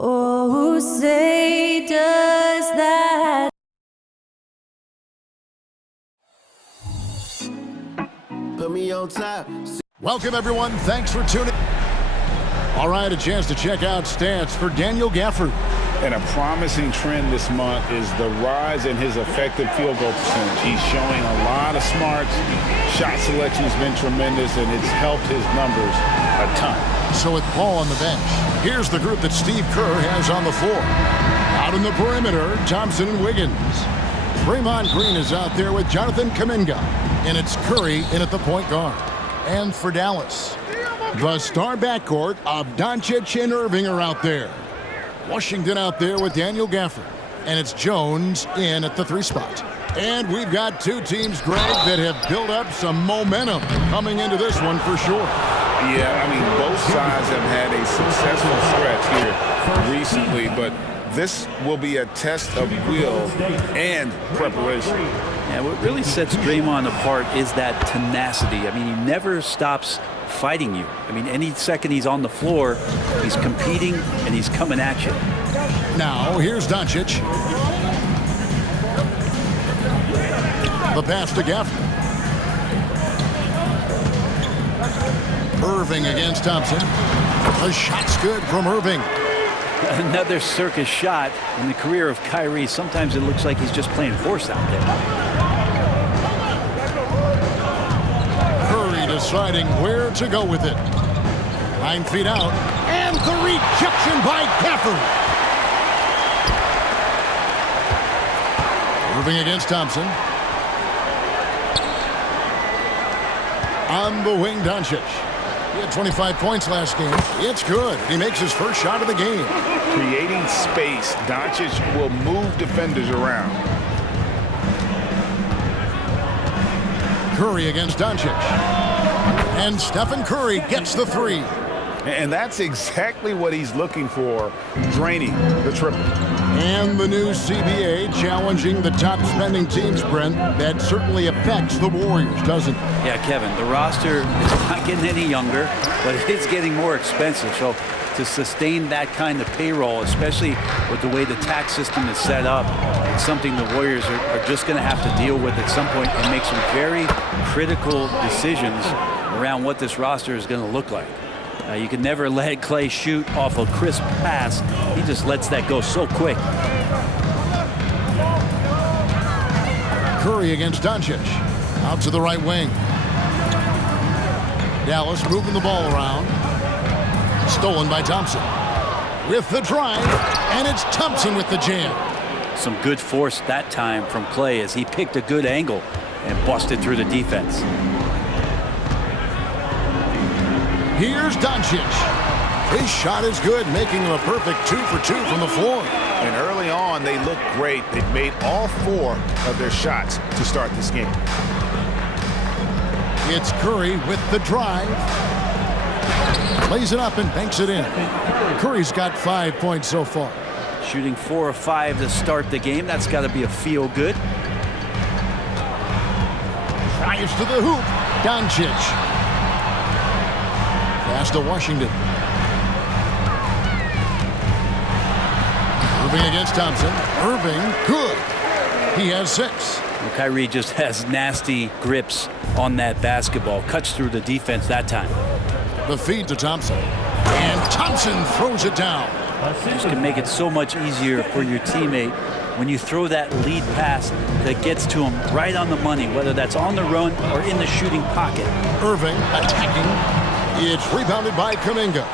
Oh, say does that. Put me on top. Welcome, everyone. Thanks for tuning. All right, a chance to check out stats for Daniel Gafford. And a promising trend this month is the rise in his effective field goal percentage. He's showing a lot of smarts. Shot selection has been tremendous, and it's helped his numbers a ton. So with Paul on the bench, here's the group that Steve Kerr has on the floor. Out in the perimeter, Thompson and Wiggins. Draymond Green is out there with Jonathan Kuminga. And it's Curry in at the point guard. And for Dallas, the star backcourt of Doncic and Irving are out there. Washington out there with Daniel Gafford. And it's Jones in at the 3 spot. And we've got two teams, Greg, that have built up some momentum coming into this one for sure. Yeah, I mean, both sides have had a successful stretch here recently, but this will be a test of will and preparation. Yeah, what really sets Draymond apart is that tenacity. I mean, he never stops fighting you. I mean, any second he's on the floor, he's competing and he's coming at you. Now, here's Doncic. The pass to Gafford. Irving against Thompson. The shot's good from Irving. Another circus shot in the career of Kyrie. Sometimes it looks like he's just playing horse out there. Curry deciding where to go with it. 9 feet out. And the rejection by Gafford. Irving against Thompson. On the wing, Doncic. He had 25 points last game. It's good. He makes his first shot of the game. Creating space, Doncic will move defenders around. Curry against Doncic. And Stephen Curry gets the 3. And that's exactly what he's looking for, draining the triple. And the new CBA challenging the top spending teams, Brent. That certainly affects the Warriors, doesn't it? Yeah, Kevin, the roster is not getting any younger, but it's getting more expensive. So to sustain that kind of payroll, especially with the way the tax system is set up, it's something the Warriors are just going to have to deal with at some point and make some very critical decisions around what this roster is going to look like. You can never let Clay shoot off a crisp pass. He just lets that go so quick. Curry against Doncic. Out to the right wing. Dallas moving the ball around. Stolen by Thompson. With the drive, and it's Thompson with the jam. Some good force that time from Clay as he picked a good angle and busted through the defense. Here's Doncic. His shot is good, making him a perfect 2 for 2 from the floor. And early on, they looked great. They've made all 4 of their shots to start this game. It's Curry with the drive. Lays it up and banks it in. Curry's got 5 points so far. Shooting 4 of 5 to start the game. That's got to be a feel good. Drives to the hoop. Doncic. Pass to Washington. Irving against Thompson. Irving, good. He has 6. Well, Kyrie just has nasty grips on that basketball. Cuts through the defense that time. The feed to Thompson. And Thompson throws it down. Just can make it so much easier for your teammate when you throw that lead pass that gets to him right on the money, whether that's on the run or in the shooting pocket. Irving attacking. It's rebounded by Kuminga.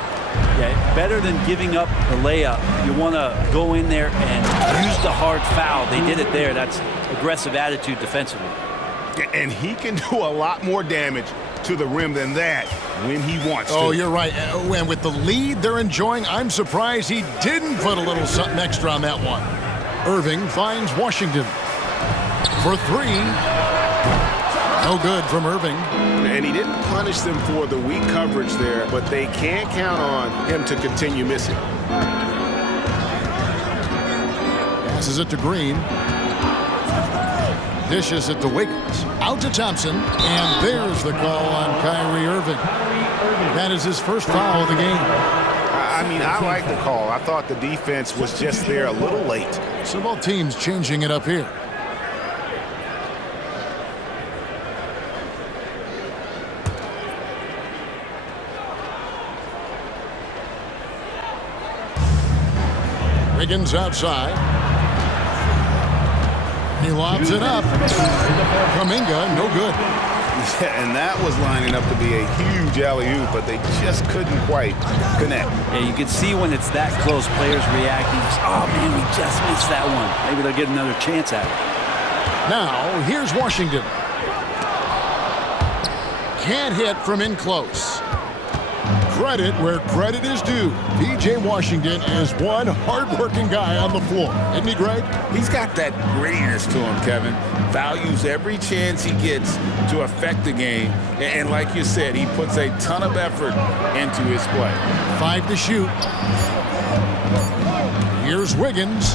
Yeah, better than giving up the layup. You want to go in there and use the hard foul. They did it there. That's aggressive attitude defensively. And he can do a lot more damage to the rim than that when he wants to. Oh, you're right. And with the lead they're enjoying, I'm surprised he didn't put a little something extra on that one. Irving finds Washington for 3. No good from Irving. And he didn't punish them for the weak coverage there, but they can't count on him to continue missing. Passes it to Green. Dishes it to Wiggins. Out to Thompson. And there's the call on Kyrie Irving. That is his first foul of the game. I mean, I like the call. I thought the defense was just there a little late. So both teams changing it up here. Wiggins outside. He lobs it up. Kuminga, no good. And that was lining up to be a huge alley-oop, but they just couldn't quite connect. Yeah, you can see when it's that close, players reacting. Just, oh, man, we just missed that one. Maybe they'll get another chance at it. Now, here's Washington. Can't hit from in close. Credit where credit is due. P.J. Washington is one hard-working guy on the floor. Isn't he, Greg? He's got that grittiness to him, Kevin. Values every chance he gets to affect the game. And like you said, he puts a ton of effort into his play. 5 to shoot. Here's Wiggins.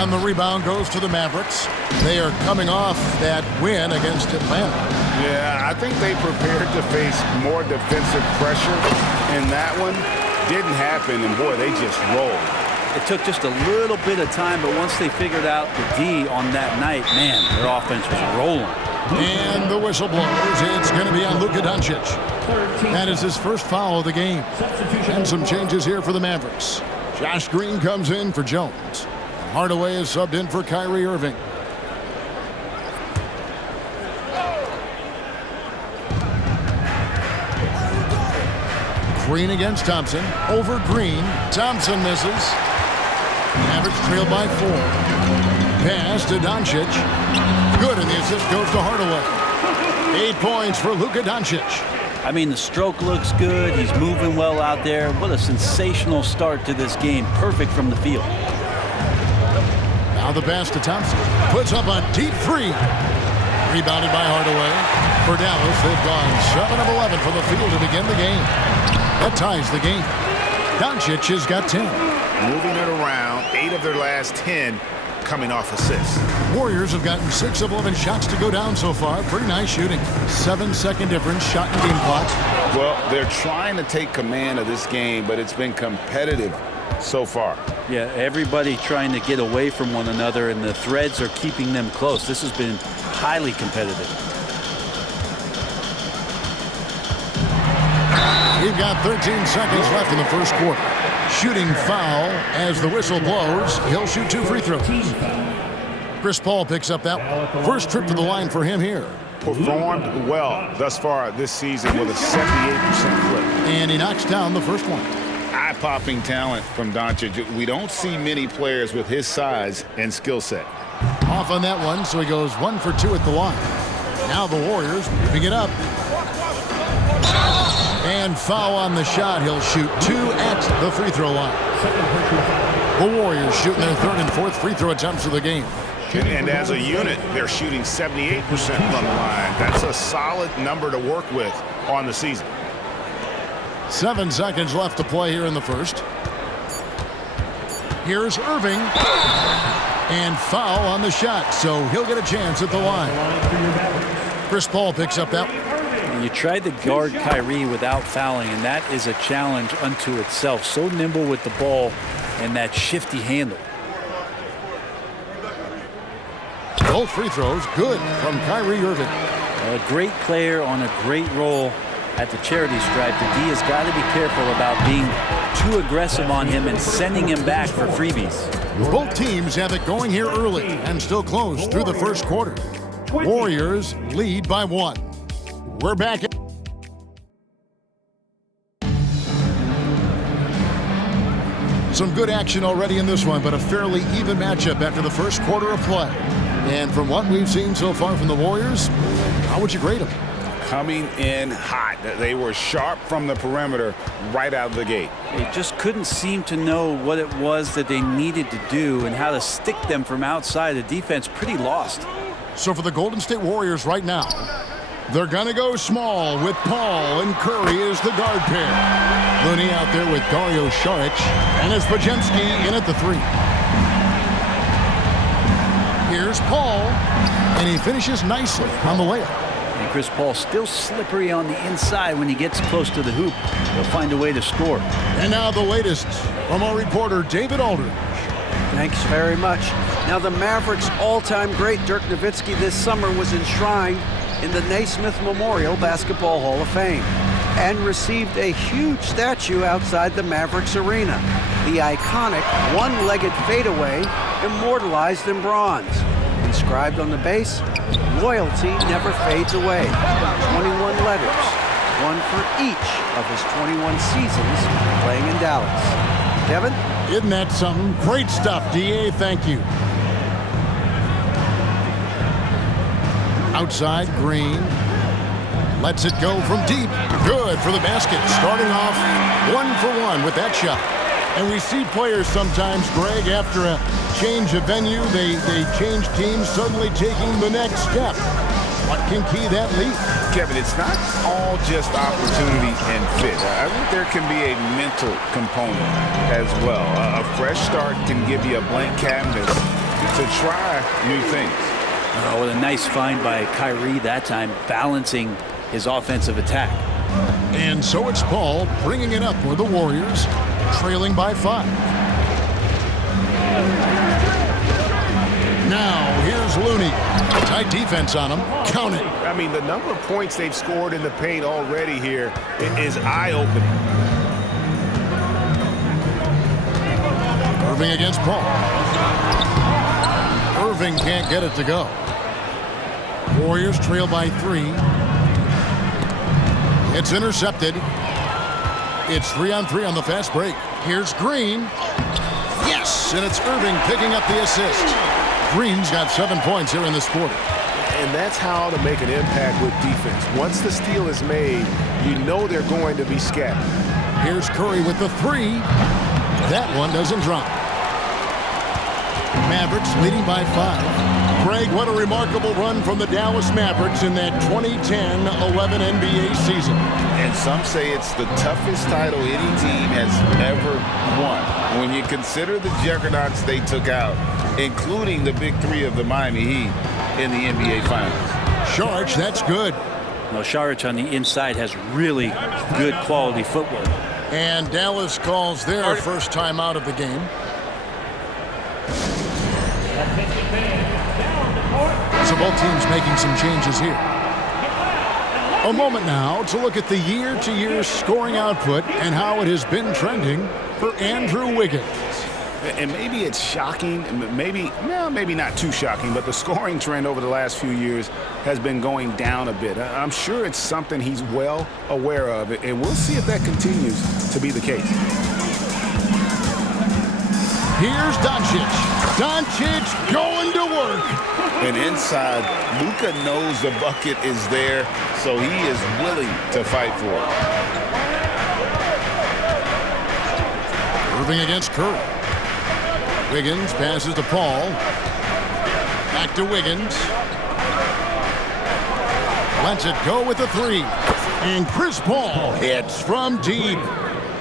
And the rebound goes to the Mavericks. They are coming off that win against Atlanta. Yeah, I think they prepared to face more defensive pressure, and that one didn't happen, and boy, they just rolled. It took just a little bit of time, but once they figured out the D on that night, man, their offense was rolling. And the whistle blows. It's going to be on Luka Doncic. That is his first foul of the game. And some changes here for the Mavericks. Josh Green comes in for Jones. Hardaway is subbed in for Kyrie Irving. Green against Thompson. Over Green. Thompson misses. Mavericks trailed by 4. Pass to Doncic. Good, and the assist goes to Hardaway. 8 points for Luka Doncic. I mean, the stroke looks good. He's moving well out there. What a sensational start to this game. Perfect from the field. Now the pass to Thompson. Puts up a deep 3. Rebounded by Hardaway. For Dallas, they've gone 7 of 11 from the field to begin the game. That ties the game. Doncic has got 10. Moving it around, 8 of their last 10 coming off assists. Warriors have gotten 6 of 11 shots to go down so far. Pretty nice shooting. 7-second difference shot in game clock. Well, they're trying to take command of this game, but it's been competitive so far. Yeah, everybody trying to get away from one another, and the threads are keeping them close. This has been highly competitive. We've got 13 seconds left in the first quarter. Shooting foul as the whistle blows. He'll shoot 2 free throws. Chris Paul picks up that first trip to the line for him here. Performed well thus far this season with a 78% clip. And he knocks down the first one. Eye-popping talent from Doncic. We don't see many players with his size and skill set. Off on that one, so he goes 1 for 2 at the line. Now the Warriors moving it up. And foul on the shot. He'll shoot 2 at the free throw line. The Warriors shooting their 3rd and 4th free throw attempts of the game. And as a unit, they're shooting 78% from the line. That's a solid number to work with on the season. 7 seconds left to play here in the first. Here's Irving. And foul on the shot, so he'll get a chance at the line. Chris Paul picks up that. You tried to guard Kyrie without fouling, and that is a challenge unto itself. So nimble with the ball and that shifty handle. Both free throws good from Kyrie Irving. A great player on a great role at the charity stripe. The D has got to be careful about being too aggressive on him and sending him back for freebies. Both teams have it going here early and still close through the first quarter. Warriors lead by 1. We're back. Some good action already in this one, but a fairly even matchup after the first quarter of play. And from what we've seen so far from the Warriors, how would you grade them? Coming in hot. They were sharp from the perimeter right out of the gate. They just couldn't seem to know what it was that they needed to do and how to stick them from outside. The defense pretty lost. So for the Golden State Warriors right now, they're going to go small with Paul and Curry as the guard pair. Looney out there with Dario Saric, and it's Podziemski in at the 3. Here's Paul, and he finishes nicely on the layup. Chris Paul still slippery on the inside when he gets close to the hoop. He'll find a way to score. And now the latest from our reporter, David Aldridge. Thanks very much. Now the Mavericks' all-time great Dirk Nowitzki this summer was enshrined in the Naismith Memorial Basketball Hall of Fame and received a huge statue outside the Mavericks arena. The iconic one-legged fadeaway immortalized in bronze. Inscribed on the base, loyalty never fades away. 21 letters, one for each of his 21 seasons playing in Dallas. Kevin? Isn't that something? Great stuff, D.A. Thank you. Outside, Green. Lets it go from deep. Good for the basket. Starting off 1-for-1 with that shot. And we see players sometimes, Greg, after a change of venue, they change teams, suddenly taking the next step. What can key that lead? Kevin, it's not all just opportunity and fit. I think there can be a mental component as well. A fresh start can give you a blank canvas to try new things. Oh, what a nice find by Kyrie that time, balancing his offensive attack. And so it's Paul bringing it up for the Warriors, trailing by 5. Now, here's Looney. Tight defense on him. Count it. I mean, the number of points they've scored in the paint already here is eye-opening. Irving against Paul. Irving can't get it to go. Warriors trail by 3. It's intercepted. It's 3-on-3 on the fast break. Here's Green. Yes! And it's Irving picking up the assist. Green's got 7 points here in this quarter. And that's how to make an impact with defense. Once the steal is made, you know they're going to be scattered. Here's Curry with the 3. That one doesn't drop. Mavericks leading by 5. Greg, what a remarkable run from the Dallas Mavericks in that 2010-11 NBA season. And some say it's the toughest title any team has ever won. When you consider the juggernauts they took out, including the big 3 of the Miami Heat in the NBA Finals. Saric, that's good. Well, Saric on the inside has really good quality footwork. And Dallas calls their first time out of the game. So both teams making some changes here. A moment now to look at the year-to-year scoring output and how it has been trending for Andrew Wiggins. And maybe it's shocking, maybe not too shocking, but the scoring trend over the last few years has been going down a bit. I'm sure it's something he's well aware of, and we'll see if that continues to be the case. Here's Doncic. Doncic going to work. And inside, Luka knows the bucket is there, so he is willing to fight for it. Irving against Curry. Wiggins passes to Paul. Back to Wiggins. Lets it go with the 3. And Chris Paul hits from deep.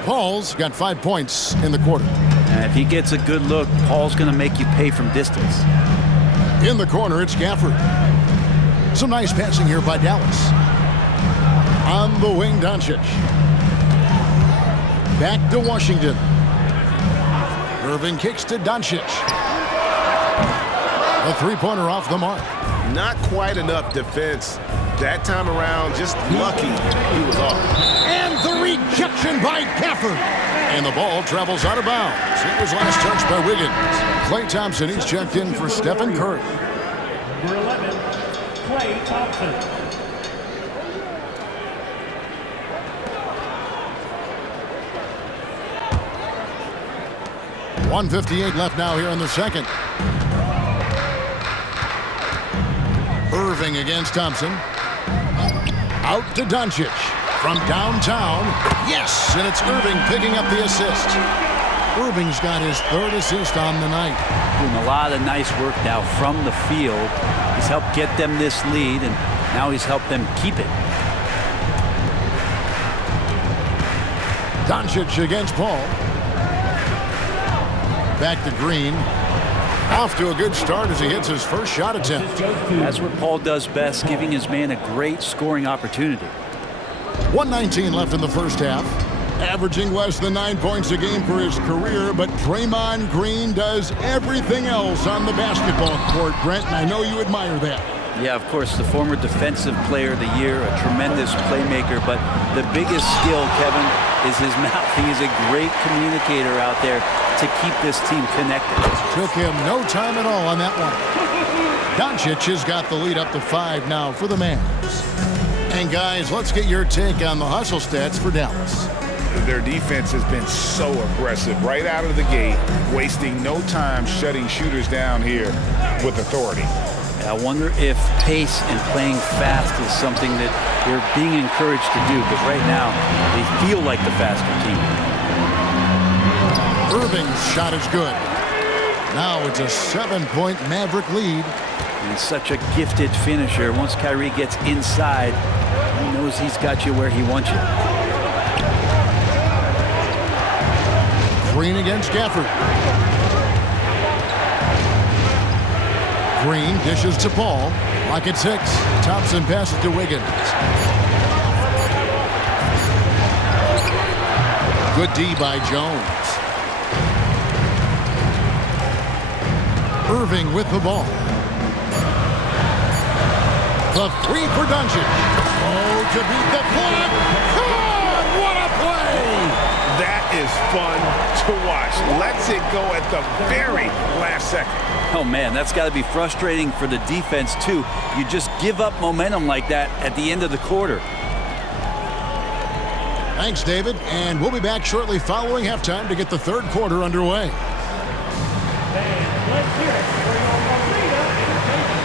Paul's got 5 points in the quarter. And if he gets a good look, Paul's going to make you pay from distance. In the corner, it's Gafford. Some nice passing here by Dallas. On the wing, Doncic. Back to Washington. Irving kicks to Doncic. A 3-pointer off the mark. Not quite enough defense. That time around, just lucky he was off. And the rejection by Gafford. And the ball travels out of bounds. It was last touched by Wiggins. Klay Thompson, he's checked in for Stephen Curry. Number 11, Klay Thompson. 1:58 left now here in the second. Irving against Thompson. Out to Doncic. From downtown. Yes, and it's Irving picking up the assist. Irving's got his 3rd assist on the night. Doing a lot of nice work now from the field. He's helped get them this lead, and now he's helped them keep it. Doncic against Paul. Back to Green. Off to a good start as he hits his first shot attempt. That's what Paul does best, giving his man a great scoring opportunity. 1:19 left in the first half. Averaging less than 9 points a game for his career, but Draymond Green does everything else on the basketball court, Brent, and I know you admire that. Yeah, of course, the former Defensive Player of the Year, a tremendous playmaker, but the biggest skill, Kevin, is his mouth. He is a great communicator out there to keep this team connected. Took him no time at all on that one. Doncic has got the lead up to 5 now for the Mavs. And guys, let's get your take on the hustle stats for Dallas. Their defense has been so aggressive right out of the gate, wasting no time shutting shooters down here with authority. I wonder if pace and playing fast is something that they're being encouraged to do, because right now they feel like the faster team. Irving's shot is good. Now it's a 7-point Maverick lead. And such a gifted finisher. Once Kyrie gets inside, he knows he's got you where he wants you. Green against Gafford. Green dishes to Paul. Rocket 6. Thompson passes to Wiggins. Good D by Jones. Irving with the ball. The 3 for Doncic. Oh, to beat the clock. God, what a play! That is fun to watch. Lets it go at the very last second. Oh, man, that's got to be frustrating for the defense, too. You just give up momentum like that at the end of the quarter. Thanks, David. And we'll be back shortly following halftime to get the third quarter underway. And let's hear it for your arena entertainment.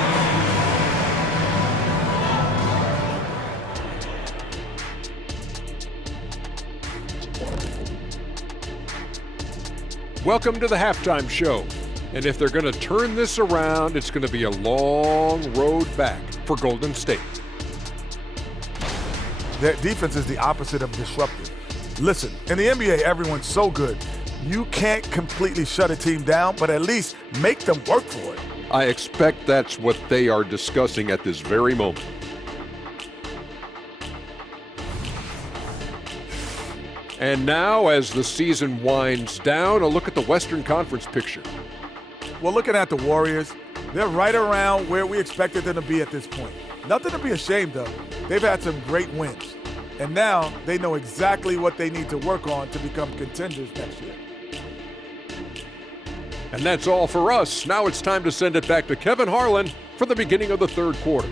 Welcome to the halftime show. And if they're going to turn this around, it's going to be a long road back for Golden State. That defense is the opposite of disruptive. Listen, in the NBA, everyone's so good. You can't completely shut a team down, but at least make them work for it. I expect that's what they are discussing at this very moment. And now, as the season winds down, a look at the Western Conference picture. Well, looking at the Warriors, they're right around where we expected them to be at this point. Nothing to be ashamed of. They've had some great wins. And now they know exactly what they need to work on to become contenders next year. And that's all for us. Now it's time to send it back to Kevin Harlan for the beginning of the third quarter.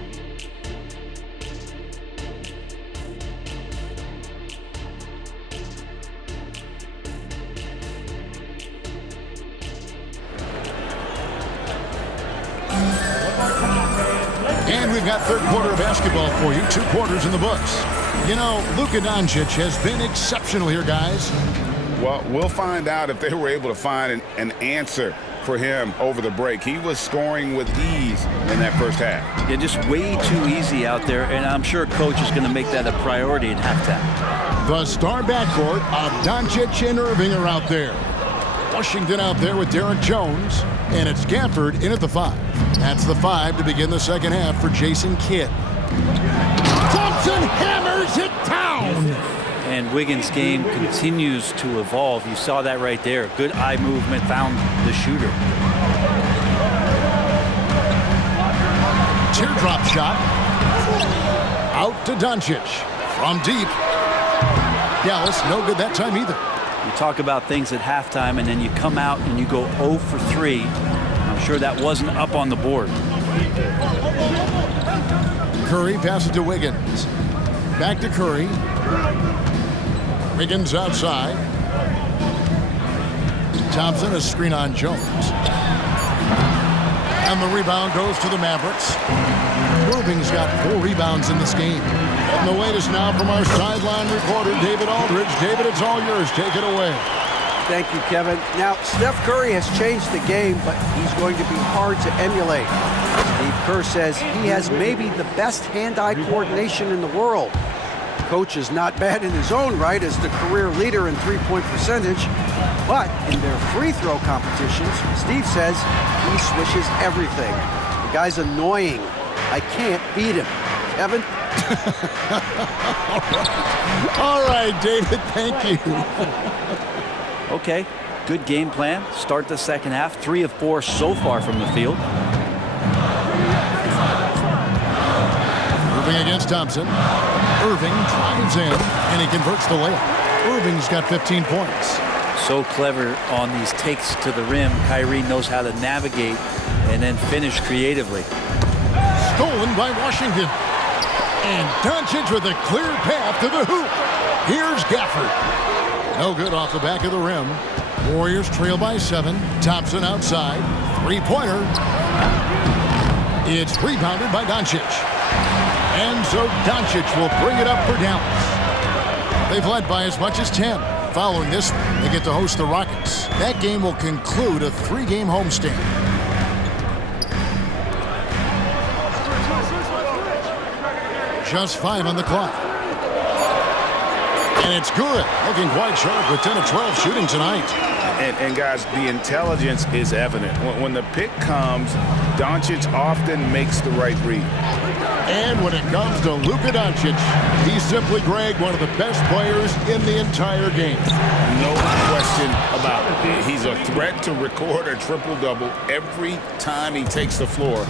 And we've got third quarter of basketball for you. 2 quarters in the books. You know, Luka Doncic has been exceptional here, guys. Well, we'll find out if they were able to find an answer for him over the break. He was scoring with ease in that first half. Yeah, just way too easy out there, and I'm sure coach is going to make that a priority at halftime. The star backcourt of Doncic and Irving are out there. Washington out there with Derek Jones, and it's Gafford in at the 5. That's the 5 to begin the second half for Jason Kidd. Thompson hammers it down. And Wiggins' game continues to evolve. You saw that right there. Good eye movement, found the shooter. Teardrop shot. Out to Doncic. From deep. Dallas, no good that time either. You talk about things at halftime, and then you come out and you go 0 for 3. I'm sure that wasn't up on the board. Curry passes to Wiggins. Back to Curry. Wiggins outside. Thompson, a screen on Jones. And the rebound goes to the Mavericks. Irving's got 4 rebounds in this game. And the latest now from our sideline reporter, David Aldridge. David, it's all yours. Take it away. Thank you, Kevin. Now, Steph Curry has changed the game, but he's going to be hard to emulate. Steve Kerr says he has maybe the best hand-eye coordination in the world. Coach is not bad in his own right as the career leader in three-point percentage. But in their free throw competitions, Steve says he swishes everything. The guy's annoying. I can't beat him. Kevin? All right, David, thank you. Okay, good game plan. Start the second half. 3 of 4 so far from the field. Irving against Thompson. Irving drives in, and he converts the layup. Irving's got 15 points. So clever on these takes to the rim. Kyrie knows how to navigate and then finish creatively. Stolen by Washington. And Doncic with a clear path to the hoop. Here's Gafford. No good off the back of the rim. Warriors trail by 7. Thompson outside. Three-pointer. It's rebounded by Doncic. And so Doncic will bring it up for Dallas. They've led by as much as 10. Following this, they get to host the Rockets. That game will conclude a 3-game homestand. Just 5 on the clock. And it's good. Looking quite sharp with 10 of 12 shooting tonight. And guys, the intelligence is evident. When the pick comes, Doncic often makes the right read. And when it comes to Luka Doncic, he's simply, Greg, one of the best players in the entire game. No question about it. He's a threat to record a triple-double every time he takes the floor.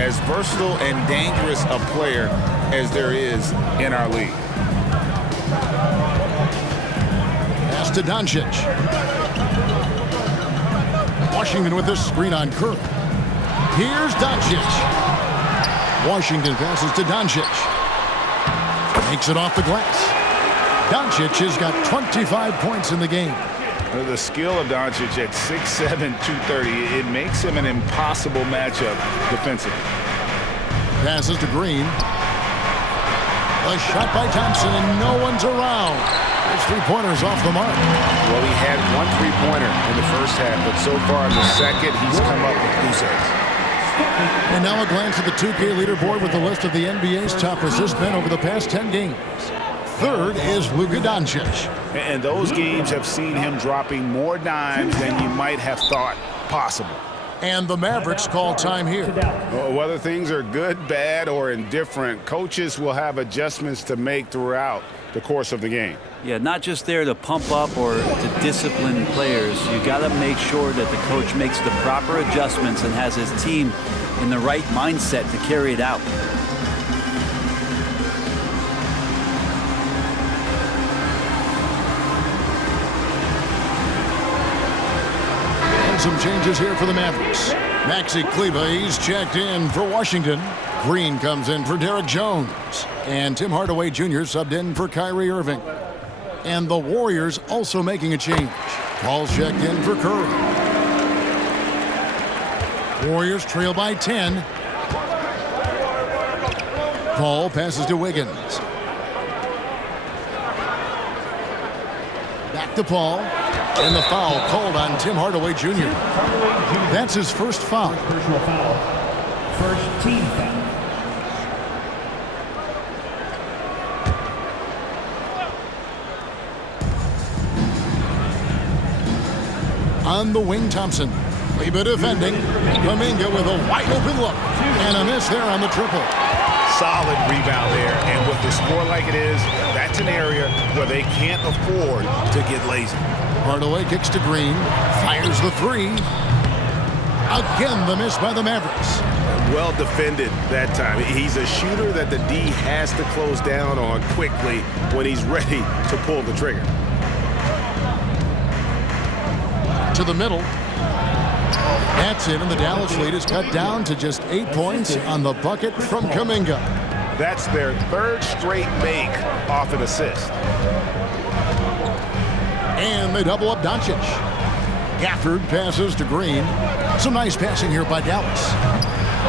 As versatile and dangerous a player as there is in our league. Pass to Doncic. Washington with this screen on Curry. Here's Doncic. Washington passes to Doncic. Makes it off the glass. Doncic has got 25 points in the game. The skill of Doncic at 6'7", 230, it makes him an impossible matchup defensively. Passes to Green. A shot by Thompson, and no one's around. His three-pointer's off the mark. Well, he had one three-pointer in the first half, but so far in the second, he's come up with loose ends. And now a glance at the 2K leaderboard with the list of the NBA's top assist men over the past 10 games. Third is Luka Doncic. And those games have seen him dropping more dimes than you might have thought possible. And the Mavericks call time here. Whether things are good, bad, or indifferent, coaches will have adjustments to make throughout the course of the game. Yeah, not just there to pump up or to discipline players. You got to make sure that the coach makes the proper adjustments and has his team in the right mindset to carry it out. And some changes here for the Mavericks. Maxi Kleber, he's checked in for Washington. Green comes in for Derek Jones. And Tim Hardaway Jr. subbed in for Kyrie Irving. And the Warriors also making a change. Paul's checked in for Curry. Warriors trail by 10. Paul passes to Wiggins. Back to Paul. And the foul called on Tim Hardaway Jr. That's his first foul. Personal foul. First team foul. On the wing, Thompson. Kleber defending. Kuminga with a wide open look. And a miss there on the triple. Solid rebound there. And with the score like it is, that's an area where they can't afford to get lazy. Hardaway kicks to Green. Fires the three. Again, the miss by the Mavericks. Well defended that time. He's a shooter that the D has to close down on quickly when he's ready to pull the trigger. To the middle. That's it, and the Dallas lead is cut down to just 8 points on the bucket from Kuminga. That's their third straight make off an assist. And they double up Doncic. Gafford passes to Green. Some nice passing here by Dallas.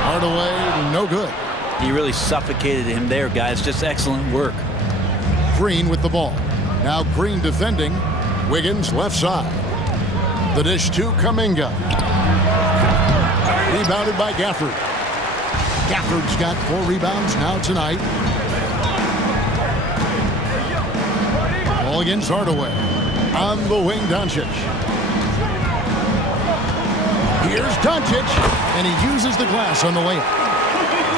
Hardaway, no good. He really suffocated him there, guys. Just excellent work. Green with the ball. Now Green defending. Wiggins left side. The dish to Kuminga. Rebounded by Gafford. Gafford's got 4 rebounds now tonight. Ball against Hardaway. On the wing, Doncic. Here's Doncic, and he uses the glass on the layup.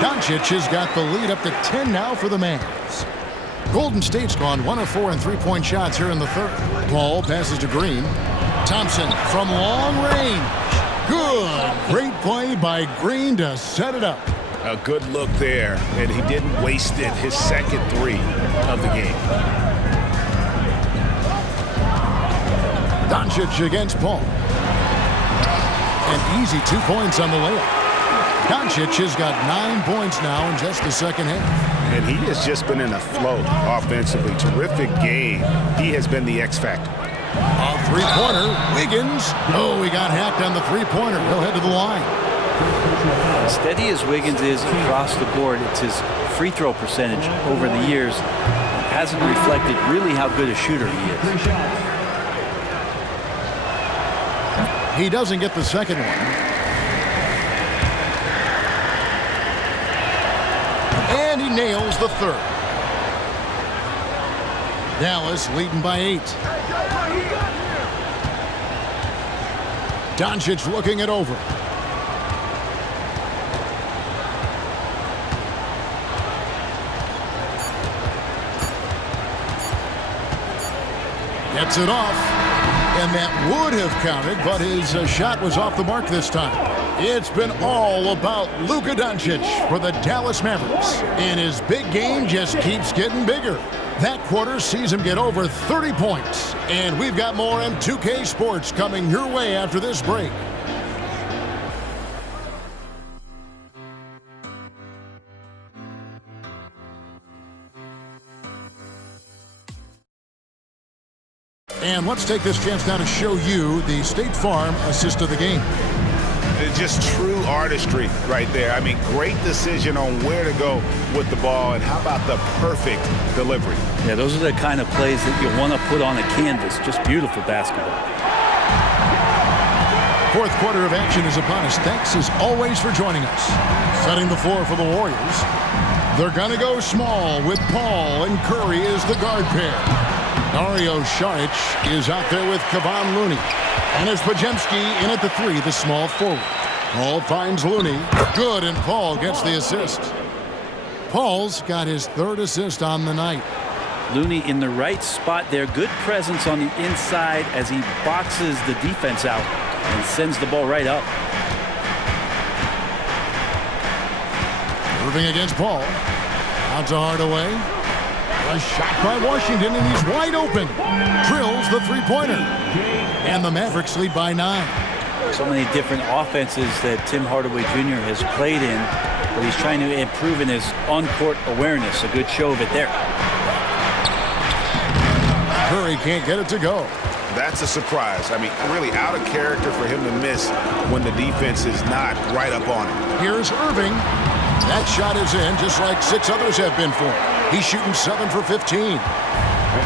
Doncic has got the lead up to 10 now for the Mavs. Golden State's gone 1 of 4 in three-point shots here in the third. Paul passes to Green. Thompson from long range. Good. Great play by Green to set it up. A good look there, and he didn't waste it. His second three of the game. Doncic against Paul. An easy 2 points on the layup. Doncic has got 9 points now in just the second half. And he has just been in a flow offensively. Terrific game. He has been the X factor. A three-pointer. Wiggins. Oh, he got hacked on the three-pointer. He'll head to the line. As steady as Wiggins is across the board, it's his free throw percentage over the years hasn't reflected really how good a shooter he is. He doesn't get the second one. And he nails the third. Dallas leading by 8. Doncic looking it over. Gets it off. And that would have counted, but his shot was off the mark this time. It's been all about Luka Doncic for the Dallas Mavericks. And his big game just keeps getting bigger. That quarter sees him get over 30 points. And we've got more on 2K Sports coming your way after this break. And let's take this chance now to show you the State Farm assist of the game. It's just true artistry right there. I mean, great decision on where to go with the ball, and how about the perfect delivery? Yeah, those are the kind of plays that you want to put on a canvas. Just beautiful basketball. Fourth quarter of action is upon us. Thanks as always for joining us. Setting the floor for the Warriors. They're going to go small with Paul and Curry as the guard pair. Dario Saric is out there with Kevon Looney. And it's Pajemski in at the 3, the small forward. Paul finds Looney. Good, and Paul gets the assist. Paul's got his 3rd assist on the night. Looney in the right spot there. Good presence on the inside as he boxes the defense out and sends the ball right up. Irving against Paul. Out to Hardaway. A shot by Washington, and he's wide open. Drills the three-pointer. And the Mavericks lead by 9. So many different offenses that Tim Hardaway Jr. has played in, but he's trying to improve in his on-court awareness. A good show of it there. Curry can't get it to go. That's a surprise. I mean, really out of character for him to miss when the defense is not right up on him. Here's Irving. That shot is in, just like 6 others have been for him. He's shooting 7 for 15.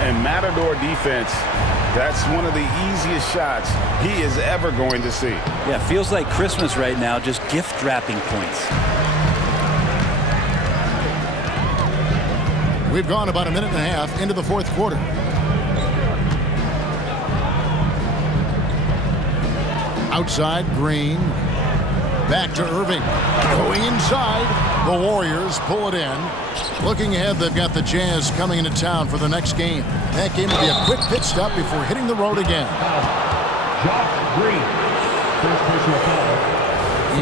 And Matador defense, that's one of the easiest shots he is ever going to see. Yeah, feels like Christmas right now, just gift wrapping points. We've gone about a minute and a half into the fourth quarter. Outside, Green. Back to Irving. Going inside. The Warriors pull it in. Looking ahead, they've got the Jazz coming into town for the next game. That game will be a quick pit stop before hitting the road again. Green. First personal foul.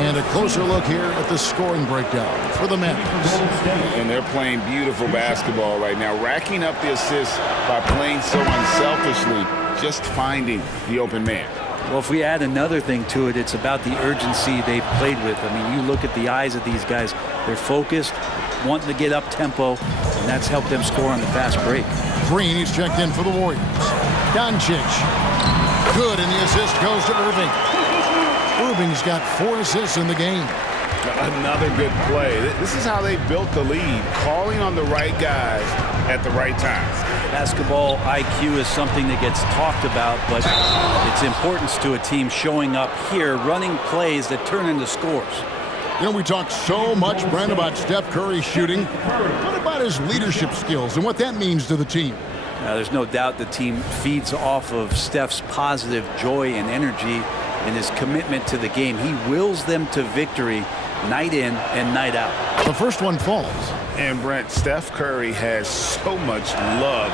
And a closer look here at the scoring breakdown for the Mavericks. And they're playing beautiful basketball right now, racking up the assists by playing so unselfishly, just finding the open man. Well, if we add another thing to it, it's about the urgency they've played with. I mean, you look at the eyes of these guys. They're focused, wanting to get up tempo, and that's helped them score on the fast break. Green, he's checked in for the Warriors. Doncic. Good, and the assist goes to Irving. Irving's got 4 assists in the game. Another good play. This is how they built the lead, calling on the right guys at the right time. Basketball IQ is something that gets talked about, but its importance to a team showing up here, running plays that turn into scores. You know, we talk so much, Brent, about Steph Curry shooting. What about his leadership skills and what that means to the team? There's no doubt the team feeds off of Steph's positive joy and energy. and his commitment to the game. He wills them to victory night in and night out. The first one falls. And Brent, Steph Curry has so much love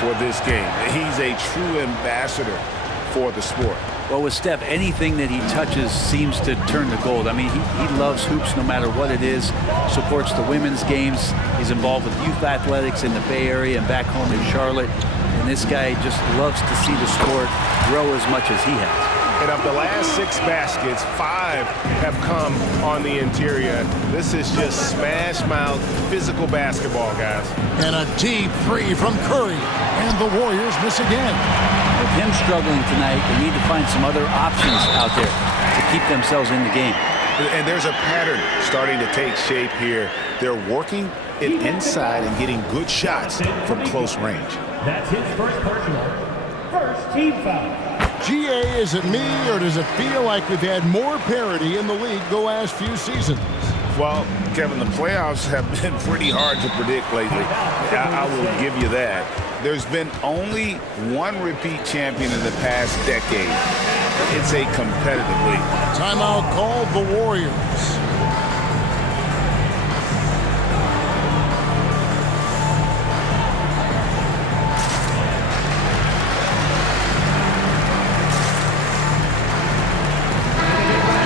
for this game. He's a true ambassador for the sport. Well, with Steph, anything that he touches seems to turn to gold. I mean, he loves hoops no matter what it is, supports the women's games. He's involved with youth athletics in the Bay Area and back home in Charlotte. And this guy just loves to see the sport grow as much as he has. And of the last 6 baskets, 5 have come on the interior. This is just smash mouth physical basketball, guys. And a deep 3 from Curry. And the Warriors miss again. With him struggling tonight, they need to find some other options out there to keep themselves in the game. And there's a pattern starting to take shape here. They're working it inside and getting good shots from close range. That's his first personal. First team foul. GA, is it me, or does it feel like we've had more parity in the league the last few seasons? Well, Kevin, the playoffs have been pretty hard to predict lately. I will give you that. There's been only one repeat champion in the past decade. It's a competitive league. Timeout called the Warriors.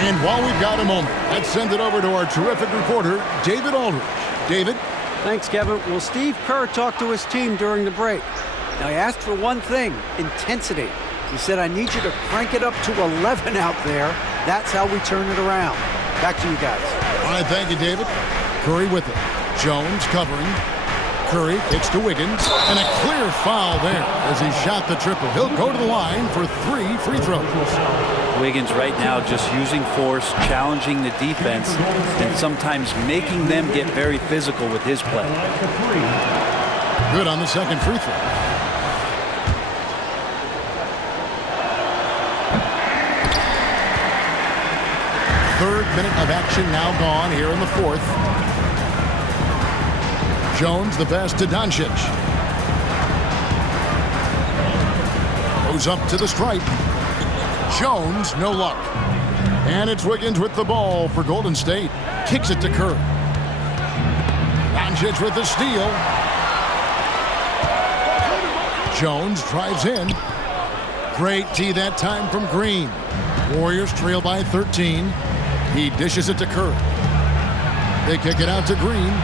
And while we've got a moment, let's send it over to our terrific reporter, David Aldridge. David? Thanks, Kevin. Well, Steve Kerr talked to his team during the break. Now, he asked for one thing, intensity. He said, I need you to crank it up to 11 out there. That's how we turn it around. Back to you guys. All right, thank you, David. Curry with it. Jones covering. Curry kicks to Wiggins, and a clear foul there as he shot the triple. He'll go to the line for 3 free throws. Wiggins right now just using force, challenging the defense, and sometimes making them get very physical with his play. Good on the second free throw. Third minute of action now gone here in the fourth. Jones the pass to Doncic. Goes up to the stripe. Jones, no luck. And it's Wiggins with the ball for Golden State. Kicks it to Curry. Doncic with the steal. Jones drives in. Great tee that time from Green. Warriors trail by 13. He dishes it to Curry. They kick it out to Green.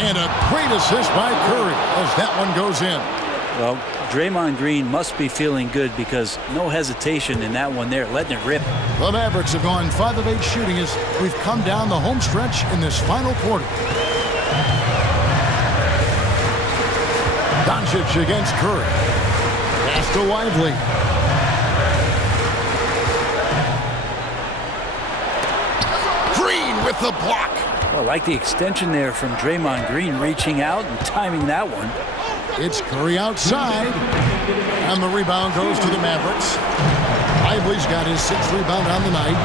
And a great assist by Curry as that one goes in. Well, Draymond Green must be feeling good because no hesitation in that one there, letting it rip. The Mavericks have gone 5 of 8 shooting as we've come down the home stretch in this final quarter. Doncic against Curry. Pass to Lively. Green with the block. Well, I like the extension there from Draymond Green, reaching out and timing that one. It's Curry outside. And the rebound goes to the Mavericks. Lively's got his 6th rebound on the night.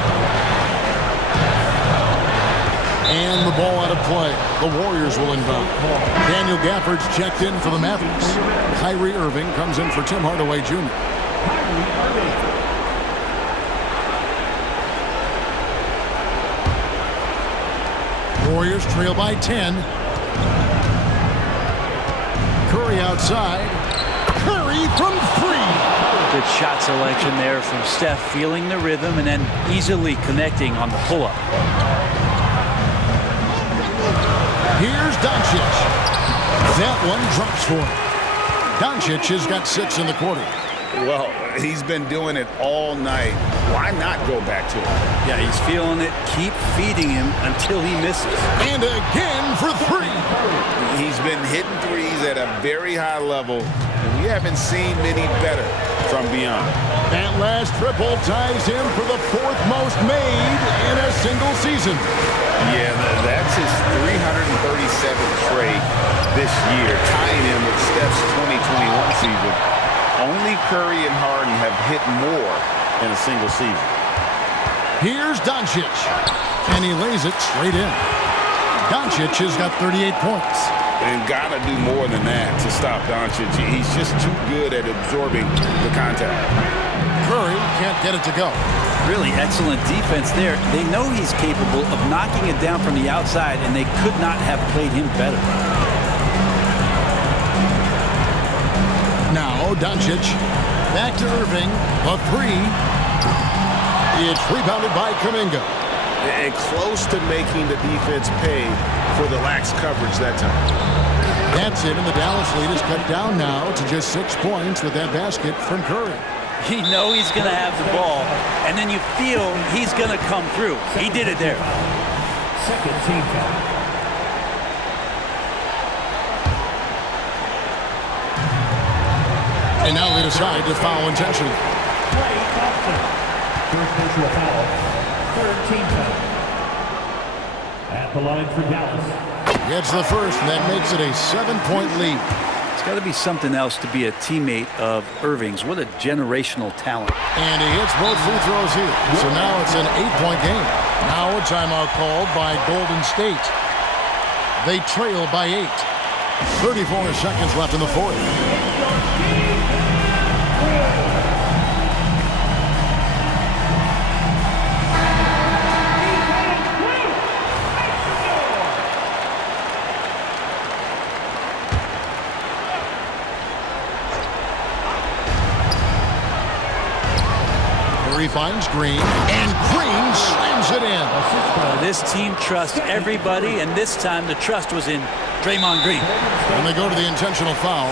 And the ball out of play. The Warriors will inbound. Daniel Gafford's checked in for the Mavericks. Kyrie Irving comes in for Tim Hardaway Jr. Warriors trail by 10. Curry outside. Curry from 3. Good shot selection there from Steph, feeling the rhythm and then easily connecting on the pull-up. Here's Doncic. That one drops for him. Doncic has got 6 in the quarter. Well, he's been doing it all night. Why not go back to him? Yeah, he's feeling it. Keep feeding him until he misses. And again for 3. He's been hitting threes at a very high level, and we haven't seen many better from beyond. That last triple ties him for the 4th most made in a single season. Yeah, that's his 337th trade this year, tying him with Steph's 2021 season. Only Curry and Harden have hit more in a single season. Here's Doncic, and he lays it straight in. Doncic has got 38 points. and got to do more than that to stop Doncic. He's just too good at absorbing the contact. Curry can't get it to go. Really excellent defense there. They know he's capable of knocking it down from the outside, and they could not have played him better. Now Doncic back to Irving. A three. It's rebounded by Kuminga. And close to making the defense pay for the lax coverage that time. That's it, and the Dallas lead is cut down now to just 6 points with that basket from Curry. You know he's going to have the ball, and then you feel he's going to come through. He did it there. Second team foul. And now they decide to foul intentionally. Klay Thompson. First personal foul. Third team foul. At the line for Dallas. Gets the first, and that makes it a 7-point lead. It's got to be something else to be a teammate of Irving's. What a generational talent. And he hits both free throws here. So now it's an 8-point game. Now a timeout called by Golden State. They trail by 8. 34 seconds left in the fourth. Curry finds Green, and Green slams it in. This team trusts everybody, and this time the trust was in Draymond Green. And they go to the intentional foul.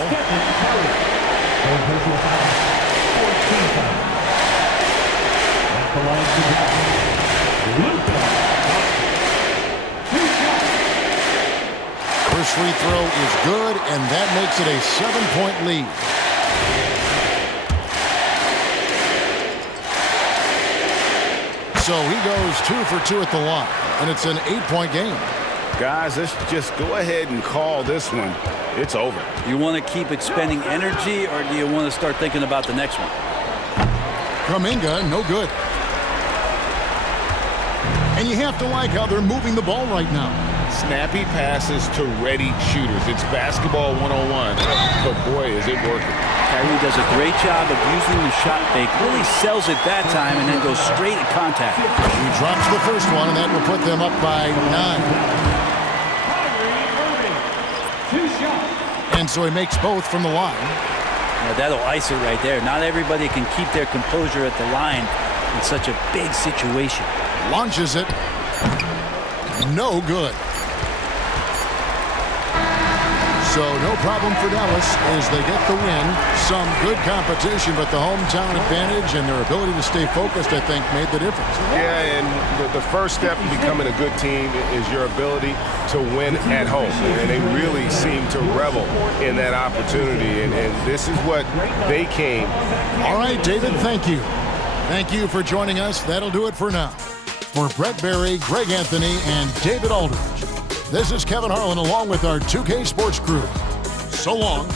First free throw is good, and that makes it a 7-point lead. So he goes 2 for 2 at the line, and it's an 8-point game. Guys, let's just go ahead and call this one. It's over. You want to keep expending energy, or do you want to start thinking about the next one? Kuminga, no good. And you have to like how they're moving the ball right now. Snappy passes to ready shooters. It's basketball 101, but boy, is it working. Kyrie does a great job of using the shot fake. Really sells it that time and then goes straight at contact. He drops the first one, and that will put them up by 9. And so he makes both from the line. Now that'll ice it right there. Not everybody can keep their composure at the line in such a big situation. Launches it. No good. So no problem for Dallas as they get the win. Some good competition, but the hometown advantage and their ability to stay focused, I think, made the difference. Yeah, and the first step in becoming a good team is your ability to win at home. And they really seem to revel in that opportunity. And this is what they came. All right, David, thank you. Thank you for joining us. That'll do it for now. For Brett Berry, Greg Anthony, and David Aldridge, this is Kevin Harlan along with our 2K Sports crew. So long.